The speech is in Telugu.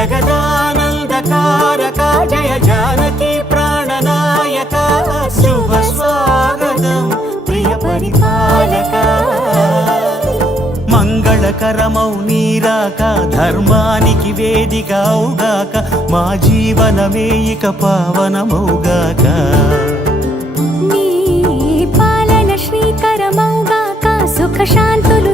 జగదానందకారక జయ జానకి ప్రాణనాయక శుభ స్వాగతం ప్రియ పరిపాలక మంగళకరమౌ నీరాక ధర్మానికి వేదిక అవుగాక మా జీవనమే ఇక పావనమౌగాక నీ పాలన శ్రీకరమౌగాక సుఖ శాంతులు